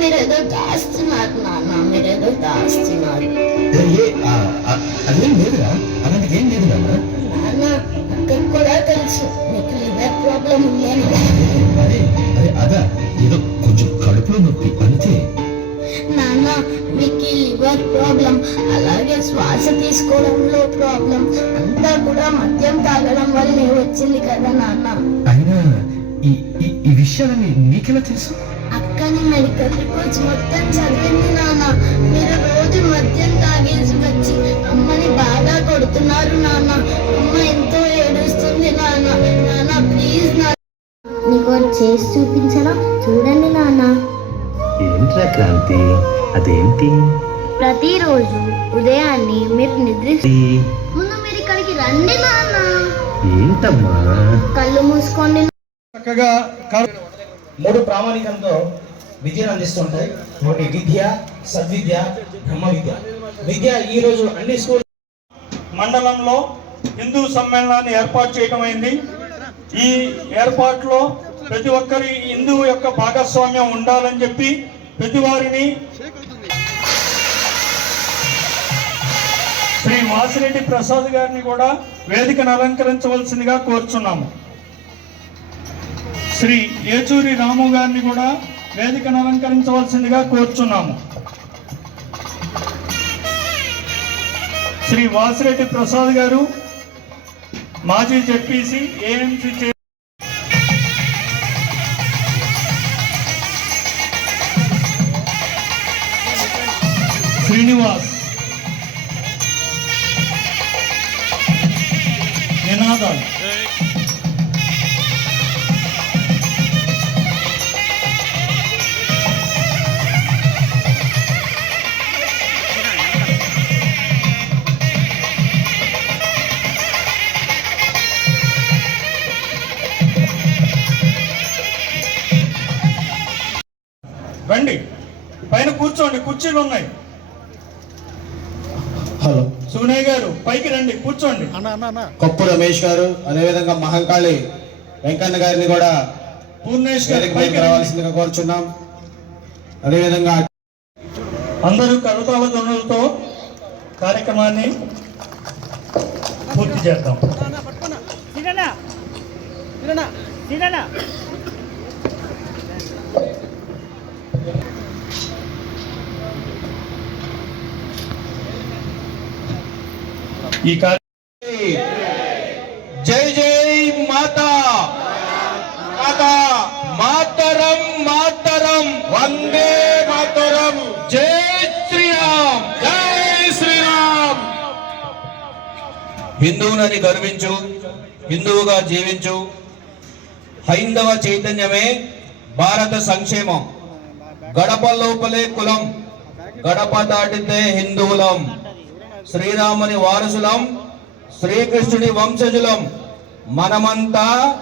నాన్న మీరేదో దాస్తున్నారు. ఏ, ఆ, ఆ, అదేం లేదురా. అలాంటిది ఏం లేదు నాన్న. నాన్న అక్కకు కూడా తెలుసు. మీకు లివర్ ప్రాబ్లం ఉందని. అదా ఏదో కొంచెం కడుపులో నొప్పి అంతే నాన్న మీకు లివర్ ప్రాబ్లం అలాగే శ్వాస తీసుకోవడంలో ప్రాబ్లం అంతా కూడా మద్యం తాగడం వల్లే వచ్చింది కదా నాన్న. అయినా ఈ ఈ- ఈ విషయాలని నీకెలా తెలుసు? అక్కని మెడికల్ రిపోర్ట్స్ మొత్తం చదివింది నాన్న. మీరు రోజు మద్యం తాగేసి వచ్చి అమ్మని బాగా కొడుతున్నారు నాన్న. అమ్మ ఎంతో ఏడుస్తుంది నాన్న. నాన్న ప్లీజ్ నాన్న. నీకు చేసి చూపించరా చూడండి నాన్న. ఏంట్రా క్రాంతి? అదేంటి? ప్రతిరోజు ఉదయాన్నే మీరు నిద్రి ముందు మీరు ఇక్కడికి రండి నాన్న. ఏంటమ్మా? కళ్ళు మూసుకోండి చక్కగా మూడు ప్రామాణికంతో విద్యను అందిస్తుంటాయి. ఒకటి విద్య సద్విద్య బ్రహ్మ విద్య. విద్య ఈ రోజు అన్ని స్కూల్ మండలంలో హిందూ సమ్మేళనాన్ని ఏర్పాటు చేయడం అయింది. ఈ ఏర్పాటులో ప్రతి ఒక్కరి హిందూ యొక్క భాగస్వామ్యం ఉండాలని చెప్పి ప్రతి వారిని శ్రీ వాసిరెడ్డి ప్రసాద్ గారిని కూడా వేదికను అలంకరించవలసిందిగా కోరుచున్నాము. శ్రీ ఏచూరి రాము గారిని కూడా వేదికను అలంకరించవలసిందిగా కోరుచున్నాము. శ్రీ వాసిరెడ్డి ప్రసాద్ గారు మాజీ జెడ్పీసీ ఏఎంసీ చే శ్రీనివాస్. కూర్చోండి కుర్చీలు ఉన్నాయి. హలో. సునయ్ గారు పైకి రండి కూర్చోండి. కొప్పు రమేష్ గారు అదేవిధంగా మహంకాళి వెంకన్న గారిని కూడా పూర్ణేష్ గారు వేదిక పైకి. రావాల్సిందిగా కోరుచున్నాం. అదేవిధంగా అందరూ కరతాళ ధ్వనులతో కార్యక్రమాన్ని పూర్తి చేద్దాం. ఈ కార్య జై జై మాతా. మాతా మాతరం మాతరం వందే మాతరం. జై శ్రీరామ్. జై శ్రీరామ్. హిందువునని గర్వించు హిందువుగా జీవించు. హైందవ చైతన్యమే భారత సంక్షేమం. గడప లోపలే కులం గడప దాటితే హిందువులం. శ్రీరాముని వారసులం శ్రీకృష్ణుని వంశజులం మనమంతా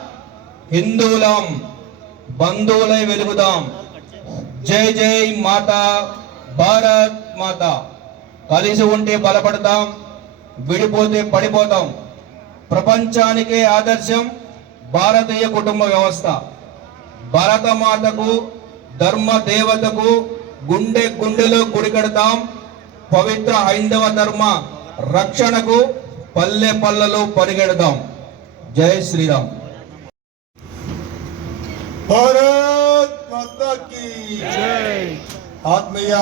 హిందువులం బంధువులై వెలుగుదాం. జై జై మాత భారత్ మాత. కలిసి ఉంటే బలపడతాం విడిపోతే పడిపోతాం. ప్రపంచానికే ఆదర్శం భారతీయ కుటుంబ వ్యవస్థ. భరతమాతకు ధర్మ దేవతకు గుండె గుండెలో గుడి కడతాం. పవిత్ర హైందవ ధర్మ రక్షణకు పల్లె పల్లెలో పరిగెడదాం. జై శ్రీరామ్. భారత్ మాతా ఆత్మీయ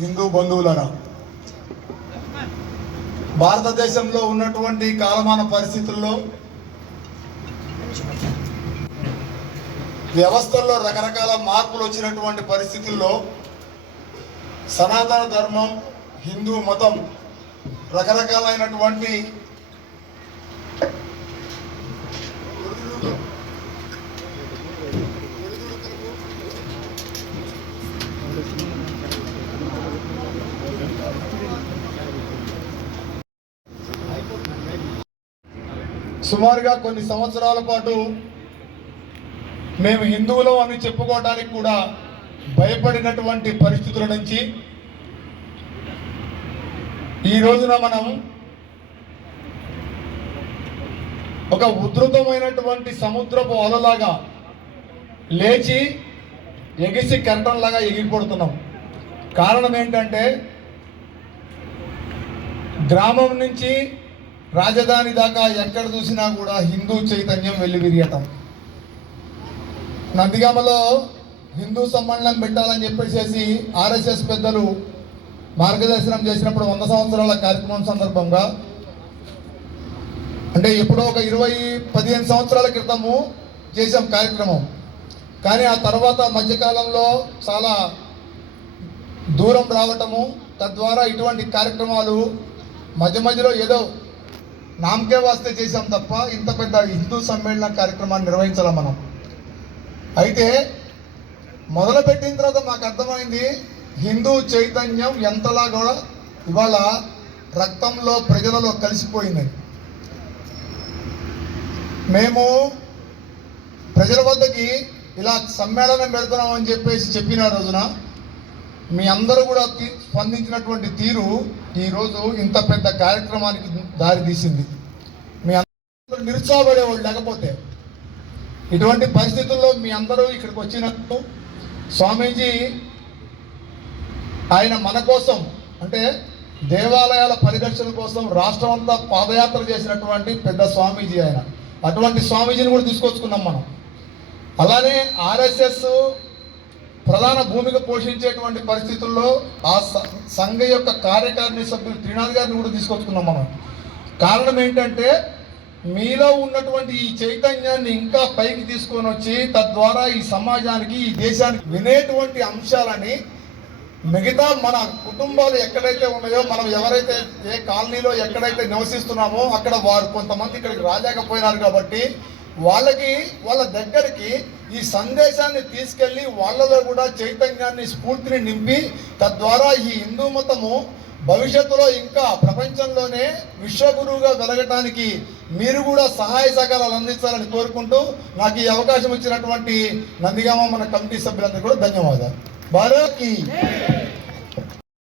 హిందూ బంధువులరా భారతదేశంలో ఉన్నటువంటి కాలమాన పరిస్థితుల్లో వ్యవస్థల్లో రకరకాల మార్పులు వచ్చినటువంటి పరిస్థితుల్లో సనాతన ధర్మం హిందూ మతం రకరకాలైనటువంటి సుమారుగా కొన్ని సంవత్సరాల పాటు మేము హిందువులం అని చెప్పుకోవడానికి కూడా భయపడినటువంటి పరిస్థితుల నుంచి ఈ రోజున మనం ఒక ఉధృతమైనటువంటి సముద్రపు వలలాగా లేచి ఎగిసి కెరటంలాగా ఎగిరిపడుతున్నాం. కారణం ఏంటంటే గ్రామం నుంచి రాజధాని దాకా ఎక్కడ చూసినా కూడా హిందూ చైతన్యం వెల్లివిరియటం. నందిగామలో హిందూ సమ్మేళనం పెట్టాలని చెప్పేసి ఆర్ఎస్ఎస్ పెద్దలు మార్గదర్శనం చేసినప్పుడు వంద సంవత్సరాల కార్యక్రమం సందర్భంగా అంటే ఎప్పుడో ఒక ఇరవై పదిహేను సంవత్సరాల క్రితము చేసాం కార్యక్రమం. కానీ ఆ తర్వాత మధ్యకాలంలో చాలా దూరం రావటము తద్వారా ఇటువంటి కార్యక్రమాలు మధ్య మధ్యలో ఏదో నామకే వాస్తే చేసాం తప్ప ఇంత పెద్ద హిందూ సమ్మేళన కార్యక్రమాన్ని నిర్వహించాల మనం. అయితే మొదలుపెట్టిన తర్వాత మాకు అర్థమైంది హిందూ చైతన్యం ఎంతలా కూడా ఇవాళ రక్తంలో ప్రజలలో కలిసిపోయింది మేము ప్రజల వద్దకి ఇలా సమ్మేళనం పెడుతున్నామని చెప్పేసి చెప్పిన రోజున మీ అందరూ కూడా స్పందించినటువంటి తీరు ఈరోజు ఇంత పెద్ద కార్యక్రమానికి దారి తీసింది. మీ అందరూ నిరుత్సాహపడేవాళ్ళు లేకపోతే ఇటువంటి పరిస్థితుల్లో మీ అందరూ ఇక్కడికి వచ్చినట్టు స్వామీజీ ఆయన మన కోసం అంటే దేవాలయాల పరిరక్షణ కోసం రాష్ట్రం అంతా పాదయాత్ర చేసినటువంటి పెద్ద స్వామీజీ ఆయన. అటువంటి స్వామీజీని కూడా తీసుకొచ్చుకున్నాం మనం. అలానే ఆర్ఎస్ఎస్ ప్రధాన భూమిక పోషించేటువంటి పరిస్థితుల్లో ఆ సంఘ యొక్క కార్యకారిణి సభ్యులు త్రినాథ్ గారిని కూడా తీసుకొచ్చుకున్నాం మనం. కారణం ఏంటంటే మీలో ఉన్నటువంటి ఈ చైతన్యాన్ని ఇంకా పైకి తీసుకొని వచ్చి తద్వారా ఈ సమాజానికి ఈ దేశానికి వినేటువంటి అంశాలని మిగతా మన కుటుంబాలు ఎక్కడైతే ఉన్నాయో మనం ఎవరైతే ఏ కాలనీలో ఎక్కడైతే నివసిస్తున్నామో అక్కడ వారు కొంతమంది ఇక్కడికి రాలేకపోయినారు కాబట్టి వాళ్ళకి వాళ్ళ దగ్గరికి ఈ సందేశాన్ని తీసుకెళ్ళి వాళ్ళలో కూడా చైతన్యాన్ని స్ఫూర్తిని నింపి తద్వారా ఈ హిందూ మతము భవిష్యత్తులో ఇంకా ప్రపంచంలోనే విశ్వగురువుగా వెలగటానికి మీరు కూడా సహాయ సహకారాలు అందించాలని కోరుకుంటూ నాకు ఈ అవకాశం ఇచ్చినటువంటి నందిగామ మన కమిటీ సభ్యులందరూ కూడా ధన్యవాదాలు. भारत की